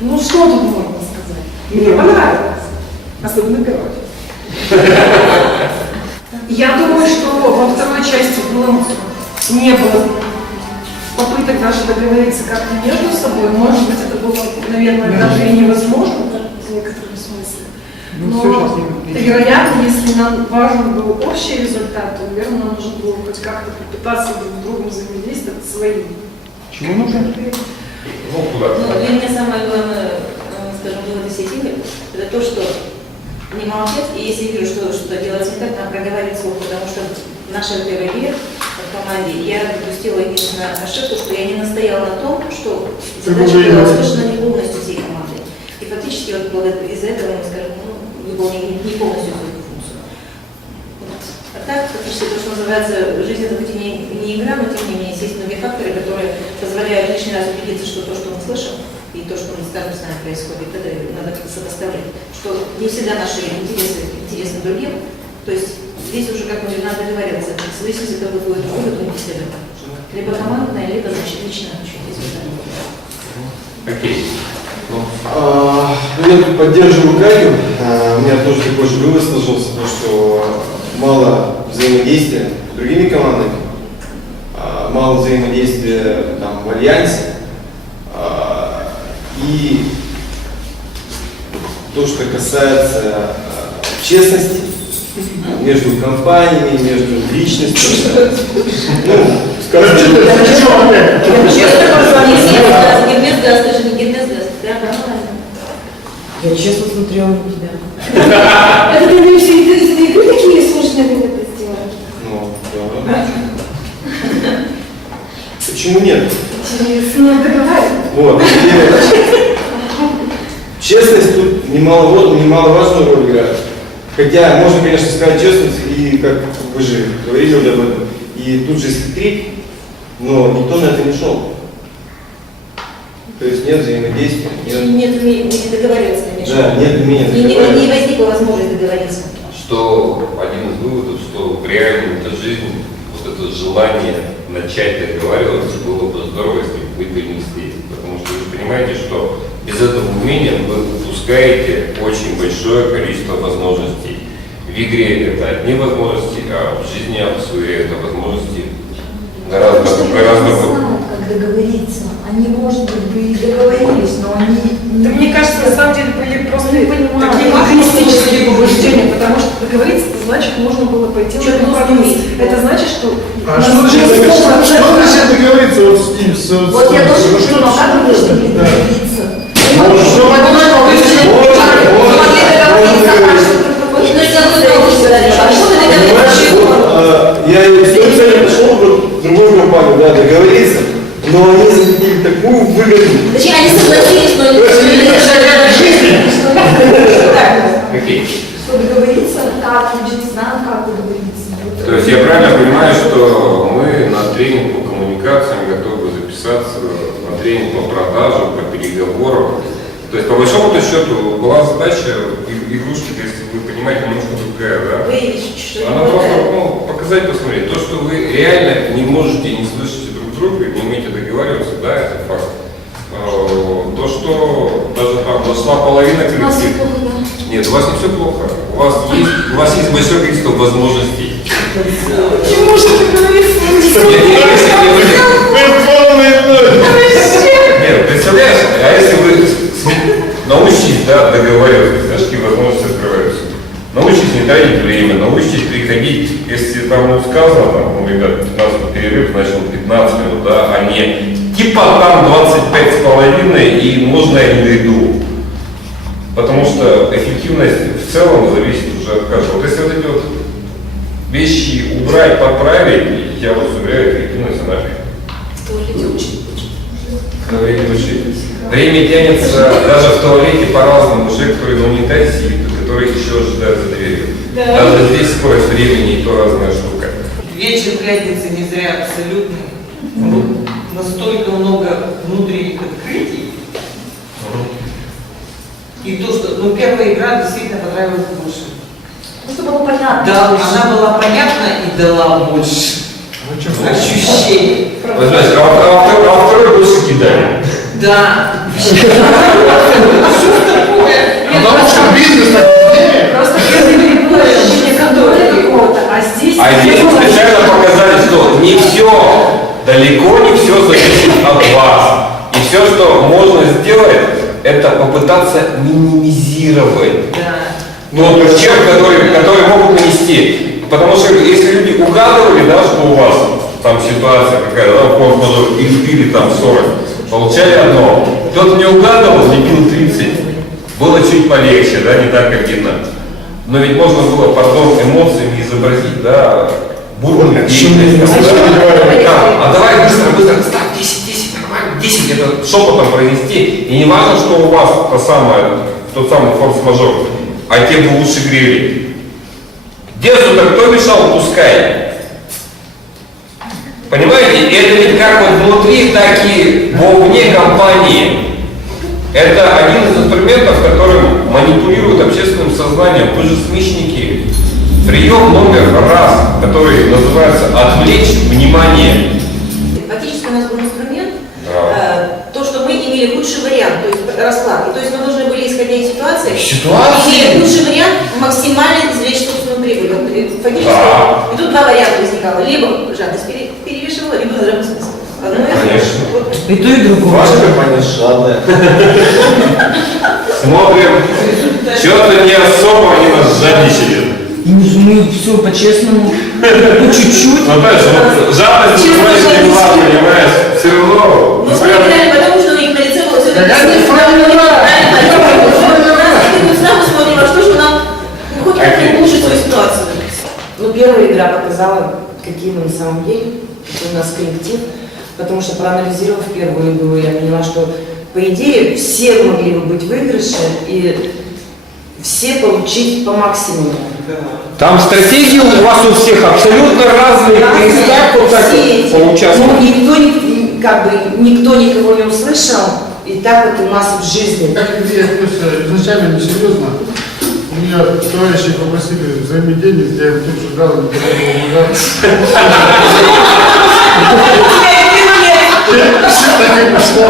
Ну что тут можно сказать? Мне понравилось. Особенно первая. Я думаю, что во второй части не было попыток даже договориться как-то между собой. Может быть, это было, наверное, даже и невозможно в некотором смысле. Но, вероятно, если нам важен был общий результат, то, наверное, нам нужно было хоть как-то попытаться друг с другом взаимодействовать своим. Чему нужно? Для меня самое главное, скажем, в этой сети, это то, что не молчать, и если вижу, что что-то делать не так, надо проговаривать слух, потому что в нашей первой игре в команде я допустила единственную ошибку, что я не настояла на том, что задача была услышана не полностью всей командой. И фактически вот из-за этого, скажем, выполнили не полностью свою функцию. А так, фактически то, что называется, жизнь это хоть и не игра, но тем не менее есть многие факторы, которые позволяют лишний раз убедиться, что то, что мы слышим, и то, что мы скажем с нами происходит, это надо как-то сопоставлять, что не всегда наши интересы интересны другим, то есть здесь уже как бы надо договориться, в зависимости от того, какой опыт вы несете, либо командное, либо лично. Окей. Я тут поддерживаю Катю, у меня тоже такой же вывод сложился, потому что мало взаимодействия с другими командами, мало взаимодействия там, в альянсе. И то, что касается честности между компаниями, между личностями, ну, скажем, Я честно смотрела на тебя. Это ты мне все из игры такие сложные выводы сделали? Ну, да. Почему нет? Интересно, договаривай. Вот. Честность тут немаловажную роль играет. Хотя можно, конечно, сказать честность, и как вы же говорили уже об этом, и тут же схитрить, но никто на это не шел. То есть нет взаимодействия. Нет договориться, конечно. Да, нет умения договориться. Не возникла возможность договориться. Что один из выводов, что в реальной жизни вот это желание начать договариваться было бы здорово, если бы вы перенесли. Потому что вы понимаете, что без этого умения вы упускаете очень большое количество возможностей. В игре это одни возможности, а в жизни абсолютно это возможности гораздо как договориться. Они, может быть, бы и договорились, но они... Да, мне кажется, на самом деле были просто не такие понимаю. эгоистические побуждения, потому что договориться, это значит, можно было пойти на компромисс. Это значит, что... Что значит договориться вот с ним? Вот я тоже хочу, но как вы можете договориться? Я специально пошел в другую компанию, да, договориться, но они захотели такую выгоду. Точнее, они согласились, но не Окей. Что договориться, как, мы же не знаем, как договориться. То есть я правильно понимаю, что мы на тренинг по коммуникациям готовы записаться, на тренинг по продажам, по переговорам. То есть по большому счету была задача игрушки, если вы понимаете, немножко другая, да? выявить, что Она просто показать, посмотреть. То, что вы реально не можете, не слышите друг друга, не умеете договариваться, да, это факт. То, что даже там дошла половина коллектива. Нет, у вас не все плохо. У вас есть большое количество возможностей. Почему же ты говоришь? Нет, представляешь, а если вы научитесь, да, договариваться, значит, возможности открываются. Научитесь не тратить время, научитесь приходить, если там сказано, там, ну, ребят, 15 перерыв, значит, 15 минут, да, а не типа там 25,5 и можно я не дойду. Потому что эффективность в целом зависит уже от каждого. Вот если вот эти вот вещи убрать, подправить, я вас уверяю, эффективность она время тянется даже в туалете по-разному. Человек, который на унитазе сидит, который еще ожидает за дверью. Да. Даже здесь скорость времени и то разная штука. Вечер пятницы не зря абсолютный. Настолько много внутренних открытий. И то, что, ну, первая игра действительно понравилась больше. Ну, чтобы было понятно. Да, она была понятна и дала больше ощущений. А во второй больше кидали. Да. Просто первый было ощущение контроля какого-то, а здесь... А здесь специально показали, что не все, далеко не все зависит от вас. И все, что можно сделать, это попытаться минимизировать. Ну, ущерб, который могут нанести. Потому что если люди угадывали, да, что у вас там ситуация какая-то, да, форс-мажор, или там 40, получали одно. Кто-то не угадывал, лепил 30. Было чуть полегче, да, не так обидно. Но ведь можно было, пардон, эмоциями изобразить, да, бурную деятельность. А давай быстро, ставь 10, нормально, 10, это шепотом произнести. И не важно, что у вас тот самый форс-мажор, а те бы лучше грели. Детству-то кто мешал, пускай. Понимаете, это ведь как вот внутри, так и вовне компании. Это один из инструментов, которым манипулируют общественным сознанием. Вы же смешники. Прием номер раз, который называется «отвлечь внимание». Фактически у нас был инструмент, то, что мы имели худший вариант, то есть расклад. То есть мы должны были, исходя из ситуации, имели худший вариант максимально извлечь собственную прибыль. Вот, фактически, и тут два варианта возникало. Либо жадность перевешивала, либо здравый смысл. Конечно. И то, и другое. Ваша компания жадная. Смотрим. Что-то не особо они нас жадничали. Мы все по-честному, по чуть-чуть. Ну, опять же, вот жадность уходит не была, понимаешь? Все равно. Мы смотрели, потому что у них на лице было все это. Мы сразу смотрим, а что же нам хоть как-то улучшить свою ситуацию. Ну, первая игра показала, какие мы на самом деле, какой у нас коллектив. Потому что, проанализировав первую игру, я поняла, что, по идее, все могли бы быть выигрыши и все получить по максимуму. Там стратегии у вас у всех абсолютно разные. И так вот так поучаствовать. Ну, никто никого не услышал, и так вот у нас в жизни. Как я просто изначально несерьезно. У меня товарищи попросили взаймы денег, я им тут же дал, не так и пошло.